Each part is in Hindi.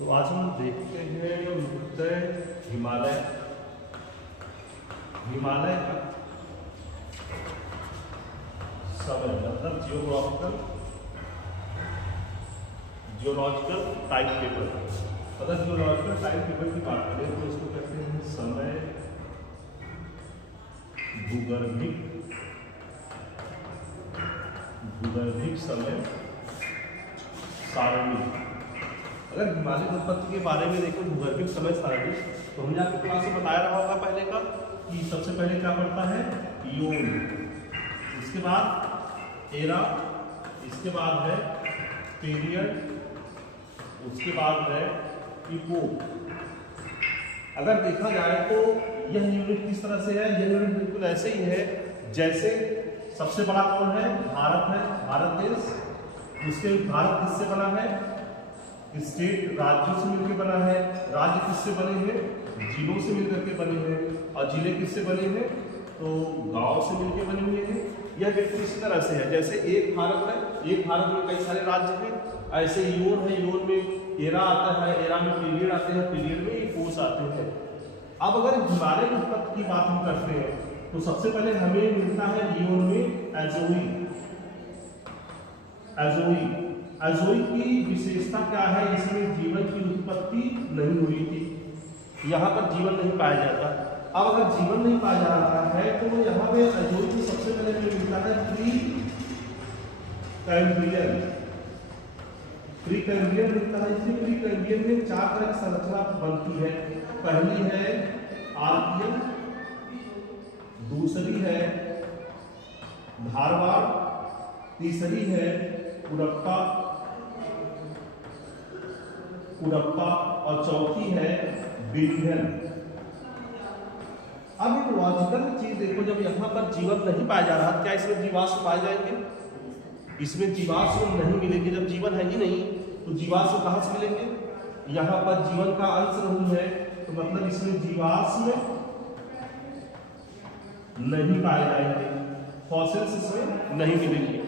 तो आज हम देखते हैं मुद्दे हिमालय का समय मतलब जियोलॉजिकल टाइम टेबल। अगर जियोलॉजिकल टाइम टेबल की बात करें तो इसको कहते हैं समय भूगर्भिक समय सारणी। अगर हिमालय उत्पत्ति के बारे में देखें भूगर्भिक समय सारणी तो हमने आपको क्लास में बताया रहा होगा पहले का कि सबसे पहले क्या पड़ता है ईओन, इसके बाद एरा, इसके बाद है पीरियड, उसके बाद है इपोक। अगर देखा जाए तो यह यूनिट किस तरह से है, यह यूनिट बिल्कुल ऐसे ही है जैसे सबसे बड़ा कौन है, भारत है, भारत देश। उसके भारत किससे बना है, स्टेट राज्यों से मिलकर बना है। राज्य किससे बने हैं, जिलों से मिलकर के बने हैं। और जिले किससे बने हैं, तो गांव से मिलकर बने हुए हैं। यह बिल्कुल इसी तरह से है जैसे एक भारत है, एक भारत में कई सारे राज्य हैं। ऐसे यून है, यून में एरा आता है, एरा में पीरियड आते हैं, पीरियड में इपोस आते हैं। अब अगर हिमालय उत्पत्ति की बात हम करते हैं तो सबसे पहले हमें मिलता है यून में एजोई की विशेषता क्या है, इसमें जीवन की उत्पत्ति नहीं हुई थी, यहाँ पर जीवन नहीं पाया जाता। अब अगर जीवन नहीं पाया जा रहा है तो यहाँ पे एजोई की सबसे पहले हमें मिलता है प्री कैम्ब्रियन मिलता है। इसमें प्री कैम्ब्रियन में 4 तरह की संरचना बनती है। पहली है आर्कियन, दूसरी है धारवाड़, तीसरी है कुडप्पा और चौथी है बिलियन। अब एक लॉजिकल चीज देखो, जब यहाँ पर जीवन नहीं पाया जा रहा क्या इसमें जीवाश्म पाए जाएंगे, इसमें जीवाश्म नहीं मिलेंगे। जब जीवन है ही नहीं तो जीवाश्म कहाँ से मिलेंगे, यहाँ पर जीवन का अंश नहीं है तो मतलब इसमें जीवाश्म नहीं पाए जाएंगे, फॉसिल्स इसमें नहीं मिलेंगे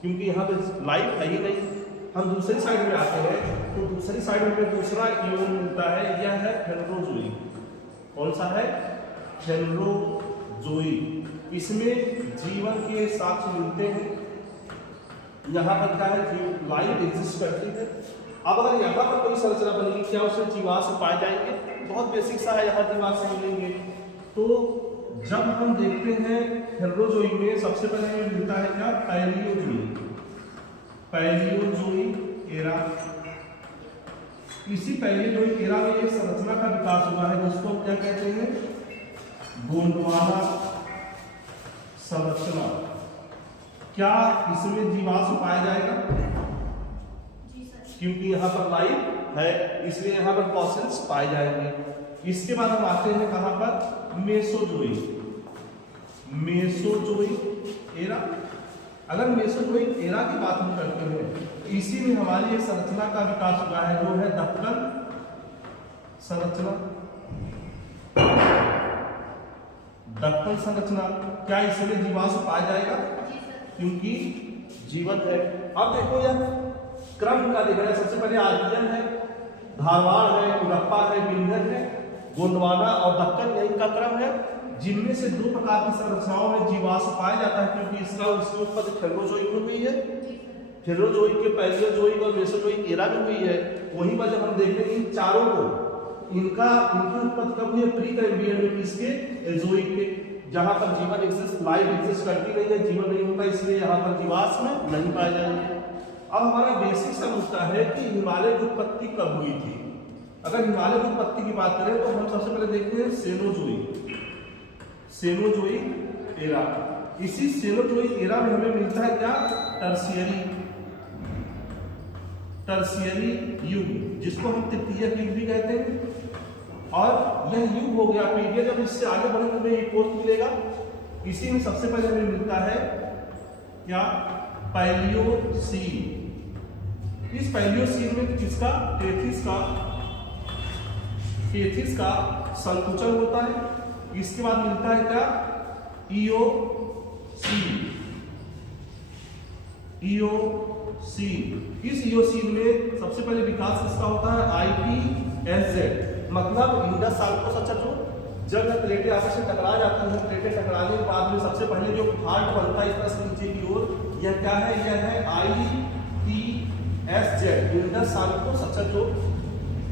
क्योंकि यहाँ पे लाइफ है ही नहीं। हम दूसरी साइड में आते हैं तो दूसरी साइड में दूसरा यून मिलता है, यह है फेनरोजोई। कौन सा है, फेनरोजोई। इसमें जीवन के साक्ष्य मिलते हैं। यहाँ पर क्या है, लाइफ एग्जिस्ट करती है। अब अगर यहाँ पर कोई संरचना बनेगी क्या उसमें जीवाश्म पाए जाएंगे, बहुत बेसिक सा है, यहाँ जीवाश्म मिलेंगे। तो जब हम देखते हैं फेनरोजोई में सबसे पहले हमें मिलता है क्या, पैलियोजोई एरा। इसी पैलियोजोई एरा में एक संरचना का विकास हुआ है जिसको हम क्या कहते हैं, गोंडवाना संरचना। क्या इसमें जीवाश्म पाया जाएगा, क्योंकि यहाँ पर लाइफ है इसलिए यहाँ पर फॉसिल्स पाए जाएंगे। इसके बाद हम आते हैं कहाँ पर, मेसोजोई एरा। अगर मेसोजोई एरा की बात हम करते हैं तो इसी में हमारी एक संरचना का विकास हुआ है जो है दक्कन संरचना। दक्कन संरचना, क्या इसमें जीवाश्म पाया जाएगा, क्योंकि जीवन है। अब देखो यह क्रम का देखा जाए, सबसे पहले आर्कियन है, धारवाड़ है, कुडप्पा है, बिलियन है, गोंडवाना और दक्कन, यही का क्रम है। जिनमें से 2 प्रकार की संरचनाओं में जीवाश्म पाया जाता है क्योंकि उसकी उत्पत्ति फेनरोजोई में हुई है, फेनरोजोई के पैलियोजोई और मेसोजोई एरा में हुई है। वहीं पर जब हम देखते हैं इन चारों को, इनकी उत्पत्ति कब हुई है, प्री कैम्ब्रियन में, किसके, एजोई के, जहां पर जीवन एग्जिस्ट, लाइफ एग्जिस्ट करती नहीं है, जीवन नहीं होता, इसलिए यहाँ पर जीवाश्म नहीं पाए जाएंगे। अब हमारा बेसिक सा मुद्दा है कि हिमालय की उत्पत्ति कब हुई थी। अगर हिमालय की उत्पत्ति की बात करें तो हम सबसे पहले देखते हैं सेनोजोई एरा। इसी सेनोजोई एरा में हमें मिलता है क्या, टर्शियरी युग, जिसको हम तृतीयक युग भी कहते हैं। और यह युग हो गया पीरियड, जब इससे आगे बढ़े तो हमें इपोक मिलेगा। इसी में सबसे पहले हमें मिलता है क्या, पैलियोसीन। इस पैलियोसीन में किसका, टेथिस का संकुचन होता है। इसके बाद मिलता है क्या, ईओसीन। इस ईओसीन में सबसे पहले विकास किसका होता है? IPSZ, मतलब इंडस साल्टोस। अच्छा, जो जब यह प्लेटें आपस में टकरा जाती हैं, प्लेटें टकराने के बाद में सबसे पहले जो फाल्ट बनता है इस तरह से नीचे की ओर, यह क्या है? यह है IPSZ, इंडस साल्टोस। अच्छा, जो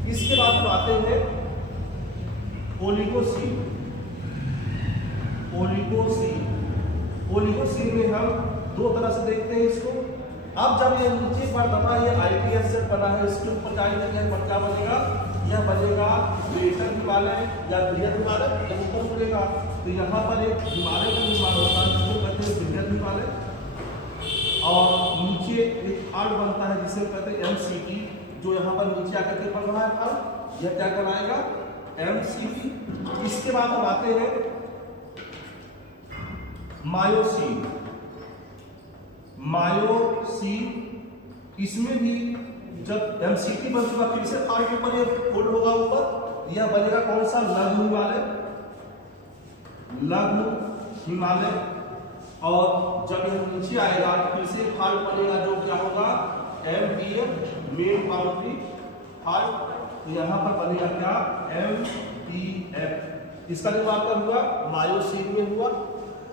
इसके बाद हम आते हैं ओलिगोसीन। ओलिगोसीन में हम दो तरह से देखते हैं इसको। अब जब ये नीचे एक बार दबा ये IPSZ बना है, इसके ऊपर जाएंगे क्या बनेगा? यह बनेगा ग्रेटर हिमालय या बृहद हिमालय। जब ऊपर मुड़ेगा तो यहाँ पर एक हिमालय का निर्माण होता है, जिसको कहते हैं बृहद हिमालय, और नीचे एक फाल्ट बनता है जिसे कहते हैं MCT, जो यहाँ पर नीचे आकर के बन रहा है फाल्ट, यह क्या कहलाएगा? MCT। इसके बाद हम आते हैं मायोसीन। इसमें भी जब MCT बन चुका फिर से फाल्ट के ऊपर ये फोल्ड होगा ऊपर, यह बनेगा कौन सा? लघु हिमालय। और जब यह नीचे आएगा तो फिर से फाल्ट बनेगा जो क्या होगा? MPF, main boundary fault. तो यहाँ पर बनेगा क्या? MPF। इसका निर्माण कब हुआ? मायोसीन में हुआ।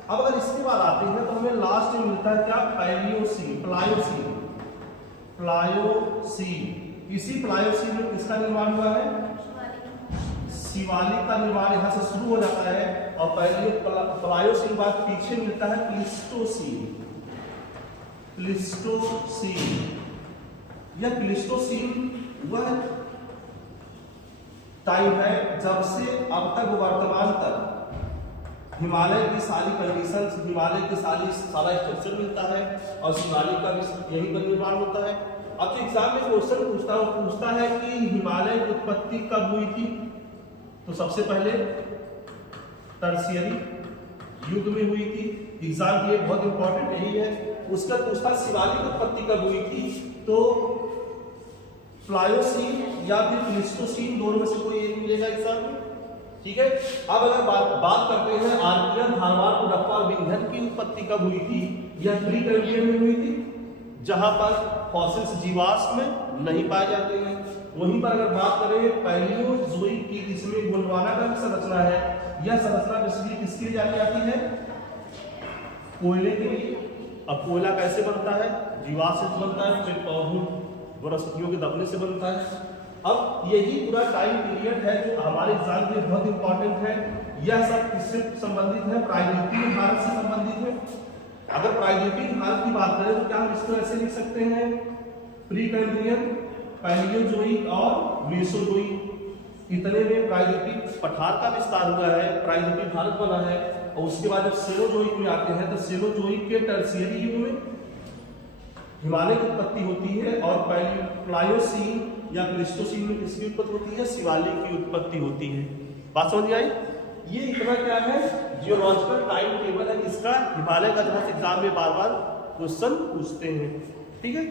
अब अगर इसके बाद आते हैं तो हमें लास्ट में मिलता है क्या? प्लायोसीन। इसी प्लायोसीन में किसका निर्माण हुआ है? शिवालिक का निर्माण यहाँ से शुरू हो जाता है, और पहले प्लायोसीन बाद पीछे मिलता है प्लिस्टोसीन। यह प्लिस्टोसीन वह टाइम है जब से अब तक वर्तमान तक हिमालय की सारी कंडीशंस, हिमालय की सारा स्ट्रक्चर मिलता है, और शिवालिक का भी यही पर निर्माण होता है। अब जो एग्जाम में क्वेश्चन पूछता है कि हिमालय की उत्पत्ति कब हुई थी, तो सबसे पहले टर्शियरी युग में हुई थी। एग्जाम के लिए बहुत इंपॉर्टेंट यही है। उसका पूछता शिवालिक उत्पत्ति कब हुई थी, तो प्लायोसीन या फिर प्लिस्टोसीन, दोनों में से कोई एक मिलेगा एग्जाम में। ठीक है। अब अगर बात करते हैं आर्कियन, धारवाड़, कुडप्पा और विंध्य की उत्पत्ति कब हुई थी? यह प्री कैम्ब्रियन में हुई थी, जहां पर फॉसिल्स जीवाश्म में नहीं पाए जाते हैं। वहीं पर अगर बात करें पैलियोजोइक की, इसमें गोंडवाना का भी संरचना है। यह संरचना बेसिकली किसके लिए जानी जाती है? कोयले के लिए। अब कोयला कैसे बनता है? जीवाश्म से बनता है, पेड़ पौधों वनस्पतियों के दबने से बनता है। अब यही पूरा टाइम पीरियड है जो हमारे एग्जाम के लिए बहुत इंपॉर्टेंट है। यह सब किससे संबंधित है? प्रागैतिक भारत से संबंधित है। अगर प्रागैतिक भारत की बात करें तो क्या हम इसको ऐसे लिख सकते हैं? प्री कैम्ब्रियन, पैलियोजोइक और मेसोजोइक। इतने में प्रागैतिक पठार का विस्तार हुआ है, प्रागैतिक भारत बना है। और उसके बाद जब सेनोजोइक में आते हैं तो सेनोजोइक के टर्शियरी युग में हिमालय की उत्पत्ति होती है, और प्लायोसीन या प्लिस्टोसीन में किसकी उत्पत्ति होती है? शिवालिक की उत्पत्ति होती है। बात समझ आई? ये इतना क्या है? जियोलॉजिकल टाइम टेबल है इसका, हिमालय का, जहां एग्जाम में बार बार क्वेश्चन पूछते हैं। ठीक है।